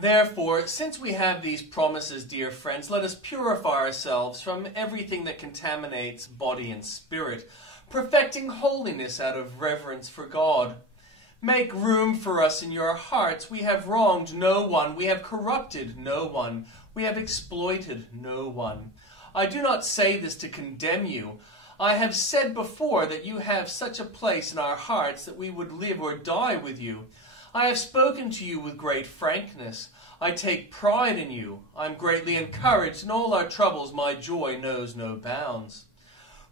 Therefore, since we have these promises, dear friends, let us purify ourselves from everything that contaminates body and spirit, perfecting holiness out of reverence for God. Make room for us in your hearts. We have wronged no one. We have corrupted no one. We have exploited no one. I do not say this to condemn you. I have said before that you have such a place in our hearts that we would live or die with you. I have spoken to you with great frankness. I take pride in you. I am greatly encouraged. In all our troubles my joy knows no bounds.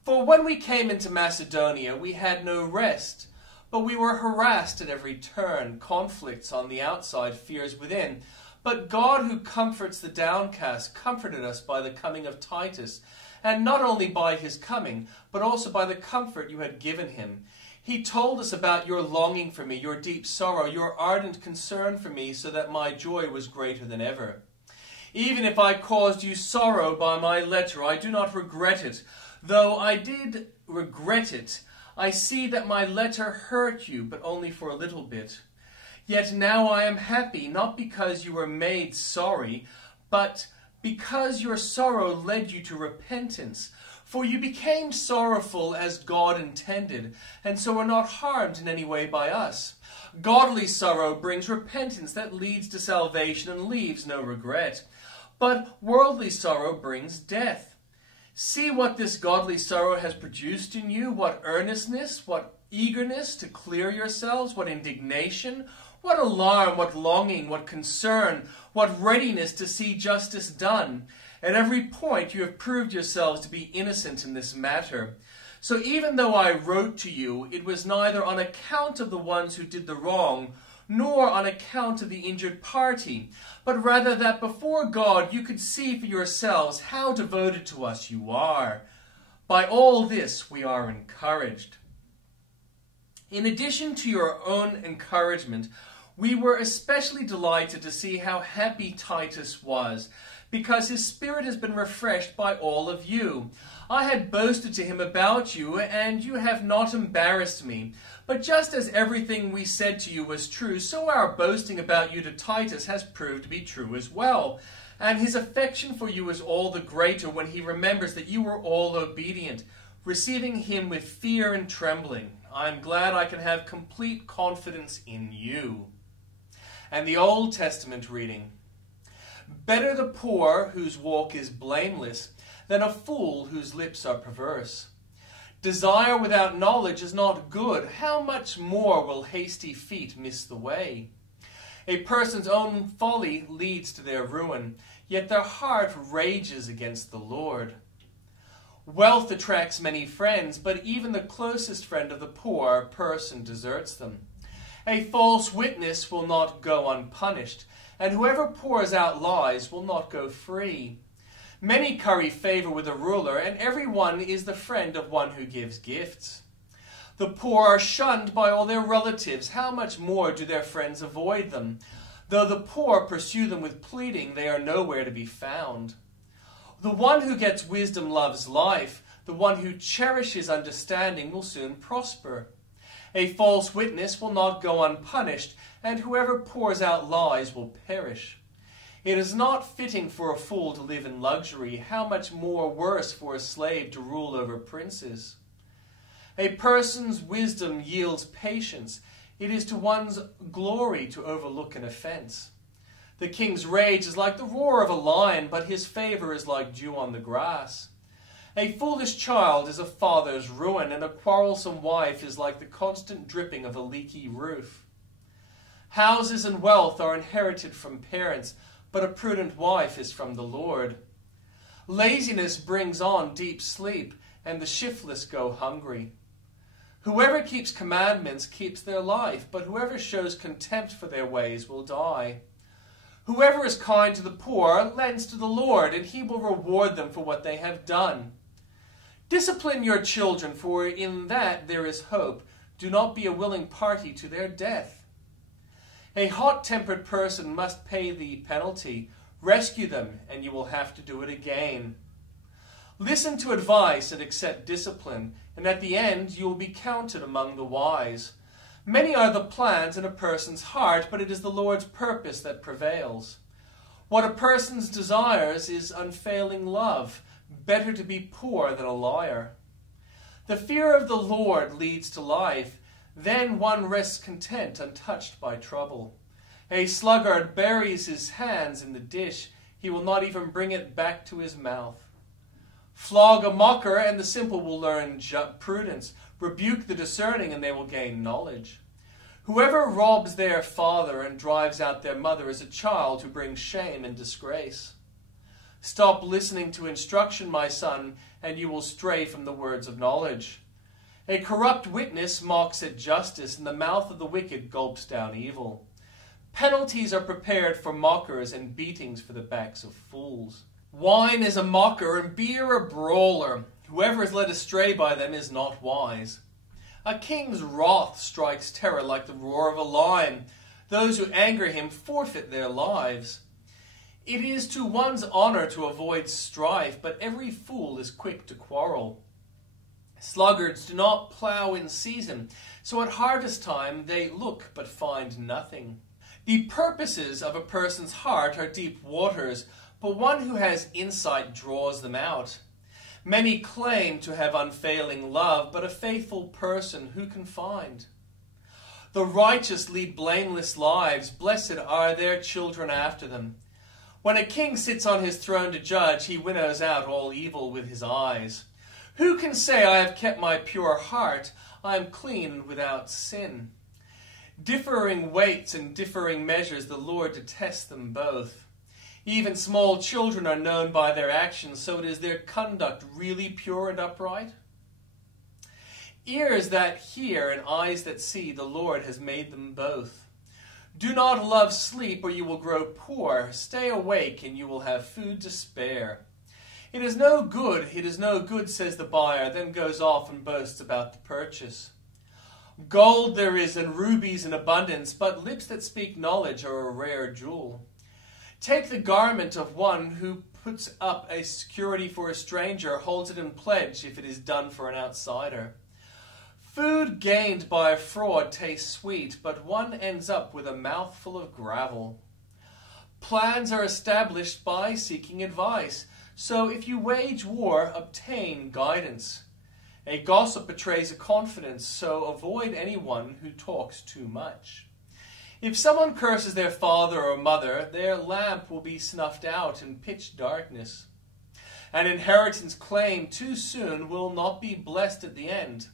For when we came into Macedonia we had no rest, but we were harassed at every turn, conflicts on the outside, fears within. But God, who comforts the downcast, comforted us by the coming of Titus, and not only by his coming, but also by the comfort you had given him. He told us about your longing for me, your deep sorrow, your ardent concern for me, so that my joy was greater than ever. Even if I caused you sorrow by my letter, I do not regret it. Though I did regret it, I see that my letter hurt you, but only for a little bit. Yet now I am happy, not because you were made sorry, but because your sorrow led you to repentance. For you became sorrowful as God intended, and so are not harmed in any way by us. Godly sorrow brings repentance that leads to salvation and leaves no regret. But worldly sorrow brings death. See what this godly sorrow has produced in you, what earnestness, what eagerness to clear yourselves, what indignation, what alarm, what longing, what concern, what readiness to see justice done. At every point you have proved yourselves to be innocent in this matter. So even though I wrote to you, it was neither on account of the ones who did the wrong, nor on account of the injured party, but rather that before God you could see for yourselves how devoted to us you are. By all this we are encouraged. In addition to your own encouragement, we were especially delighted to see how happy Titus was, because his spirit has been refreshed by all of you. I had boasted to him about you, and you have not embarrassed me. But just as everything we said to you was true, so our boasting about you to Titus has proved to be true as well. And his affection for you is all the greater when he remembers that you were all obedient, receiving him with fear and trembling. I am glad I can have complete confidence in you. And the Old Testament reading. Better the poor whose walk is blameless than a fool whose lips are perverse. Desire without knowledge is not good. How much more will hasty feet miss the way? A person's own folly leads to their ruin, yet their heart rages against the Lord. Wealth attracts many friends, but even the closest friend of the poor person deserts them. A false witness will not go unpunished, and whoever pours out lies will not go free. Many curry favor with a ruler, and everyone is the friend of one who gives gifts. The poor are shunned by all their relatives. How much more do their friends avoid them? Though the poor pursue them with pleading, they are nowhere to be found. The one who gets wisdom loves life. The one who cherishes understanding will soon prosper. A false witness will not go unpunished, and whoever pours out lies will perish. It is not fitting for a fool to live in luxury. How much more worse for a slave to rule over princes? A person's wisdom yields patience. It is to one's glory to overlook an offense. The king's rage is like the roar of a lion, but his favor is like dew on the grass. A foolish child is a father's ruin, and a quarrelsome wife is like the constant dripping of a leaky roof. Houses and wealth are inherited from parents, but a prudent wife is from the Lord. Laziness brings on deep sleep, and the shiftless go hungry. Whoever keeps commandments keeps their life, but whoever shows contempt for their ways will die. Whoever is kind to the poor lends to the Lord, and he will reward them for what they have done. Discipline your children, for in that there is hope. Do not be a willing party to their death. A hot-tempered person must pay the penalty. Rescue them, and you will have to do it again. Listen to advice and accept discipline, and at the end you will be counted among the wise. Many are the plans in a person's heart, but it is the Lord's purpose that prevails. What a person's desires is unfailing love, better to be poor than a liar. The fear of the Lord leads to life, then one rests content, untouched by trouble. A sluggard buries his hands in the dish, he will not even bring it back to his mouth. Flog a mocker, and the simple will learn prudence. Rebuke the discerning, and they will gain knowledge. Whoever robs their father and drives out their mother is a child who brings shame and disgrace. Stop listening to instruction, my son, and you will stray from the words of knowledge. A corrupt witness mocks at justice, and the mouth of the wicked gulps down evil. Penalties are prepared for mockers, and beatings for the backs of fools. Wine is a mocker, and beer a brawler. Whoever is led astray by them is not wise. A king's wrath strikes terror like the roar of a lion. Those who anger him forfeit their lives. It is to one's honor to avoid strife, but every fool is quick to quarrel. Sluggards do not plow in season, so at harvest time they look but find nothing. The purposes of a person's heart are deep waters, but one who has insight draws them out. Many claim to have unfailing love, but a faithful person who can find? The righteous lead blameless lives, blessed are their children after them. When a king sits on his throne to judge, he winnows out all evil with his eyes. Who can say, I have kept my pure heart, I am clean and without sin? Differing weights and differing measures, the Lord detests them both. Even small children are known by their actions, so it is their conduct really pure and upright? Ears that hear and eyes that see, the Lord has made them both. Do not love sleep, or you will grow poor. Stay awake, and you will have food to spare. It is no good, says the buyer, then goes off and boasts about the purchase. Gold there is and rubies in abundance, but lips that speak knowledge are a rare jewel. Take the garment of one who puts up a security for a stranger, holds it in pledge if it is done for an outsider. Food gained by fraud tastes sweet, but one ends up with a mouthful of gravel. Plans are established by seeking advice, so if you wage war, obtain guidance. A gossip betrays a confidence, so avoid anyone who talks too much. If someone curses their father or mother, their lamp will be snuffed out in pitch darkness. An inheritance claimed too soon will not be blessed at the end.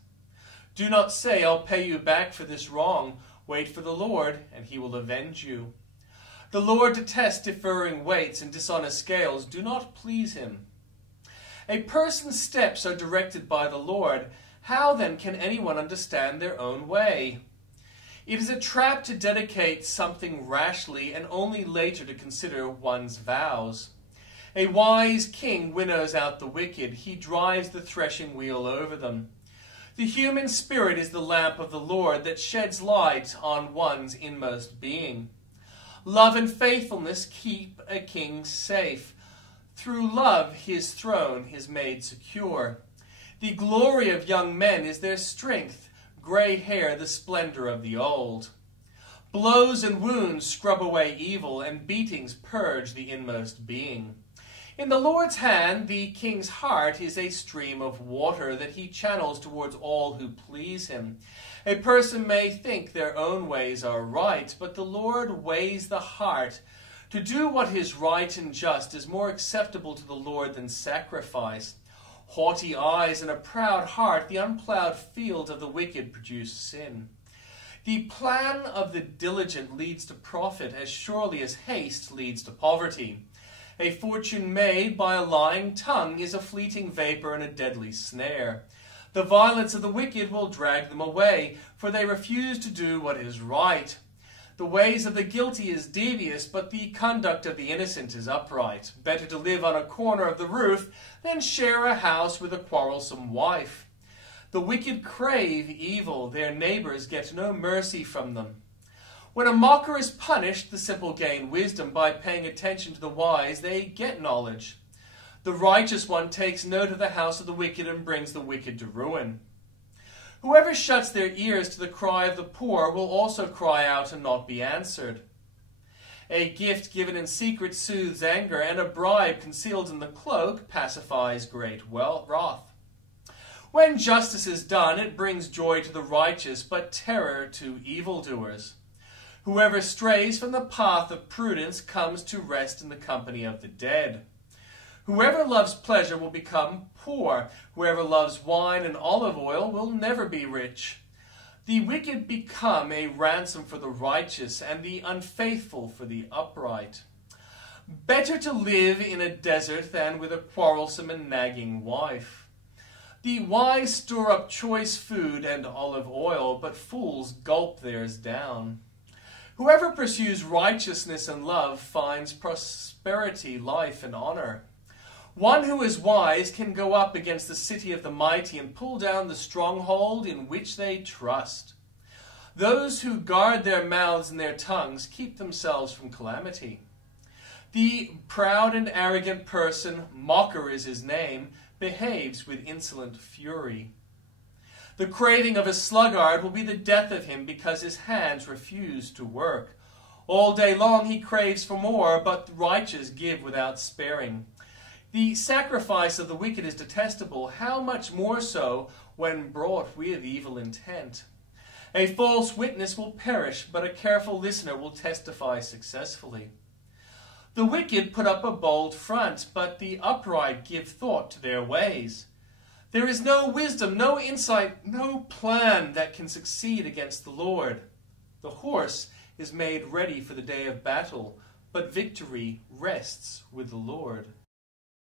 Do not say, I'll pay you back for this wrong. Wait for the Lord, and he will avenge you. The Lord detests deferring weights, and dishonest scales do not please him. A person's steps are directed by the Lord. How then can anyone understand their own way? It is a trap to dedicate something rashly and only later to consider one's vows. A wise king winnows out the wicked. He drives the threshing wheel over them. The human spirit is the lamp of the Lord that sheds light on one's inmost being. Love and faithfulness keep a king safe. Through love his throne is made secure. The glory of young men is their strength, gray hair the splendor of the old. Blows and wounds scrub away evil, and beatings purge the inmost being. In the Lord's hand, the king's heart is a stream of water that he channels towards all who please him. A person may think their own ways are right, but the Lord weighs the heart. To do what is right and just is more acceptable to the Lord than sacrifice. Haughty eyes and a proud heart, the unplowed field of the wicked produce sin. The plan of the diligent leads to profit as surely as haste leads to poverty. A fortune made by a lying tongue is a fleeting vapor and a deadly snare. The violence of the wicked will drag them away, for they refuse to do what is right. The ways of the guilty is devious, but the conduct of the innocent is upright. Better to live on a corner of the roof than share a house with a quarrelsome wife. The wicked crave evil, their neighbors get no mercy from them. When a mocker is punished, the simple gain wisdom. By paying attention to the wise, they get knowledge. The righteous one takes note of the house of the wicked and brings the wicked to ruin. Whoever shuts their ears to the cry of the poor will also cry out and not be answered. A gift given in secret soothes anger, and a bribe concealed in the cloak pacifies great wrath. When justice is done, it brings joy to the righteous, but terror to evildoers. Whoever strays from the path of prudence comes to rest in the company of the dead. Whoever loves pleasure will become poor. Whoever loves wine and olive oil will never be rich. The wicked become a ransom for the righteous, and the unfaithful for the upright. Better to live in a desert than with a quarrelsome and nagging wife. The wise store up choice food and olive oil, but fools gulp theirs down. Whoever pursues righteousness and love finds prosperity, life, and honor. One who is wise can go up against the city of the mighty and pull down the stronghold in which they trust. Those who guard their mouths and their tongues keep themselves from calamity. The proud and arrogant person, mocker is his name, behaves with insolent fury. The craving of a sluggard will be the death of him, because his hands refuse to work. All day long he craves for more, but the righteous give without sparing. The sacrifice of the wicked is detestable, how much more so when brought with evil intent. A false witness will perish, but a careful listener will testify successfully. The wicked put up a bold front, but the upright give thought to their ways. There is no wisdom, no insight, no plan that can succeed against the Lord. The horse is made ready for the day of battle, but victory rests with the Lord.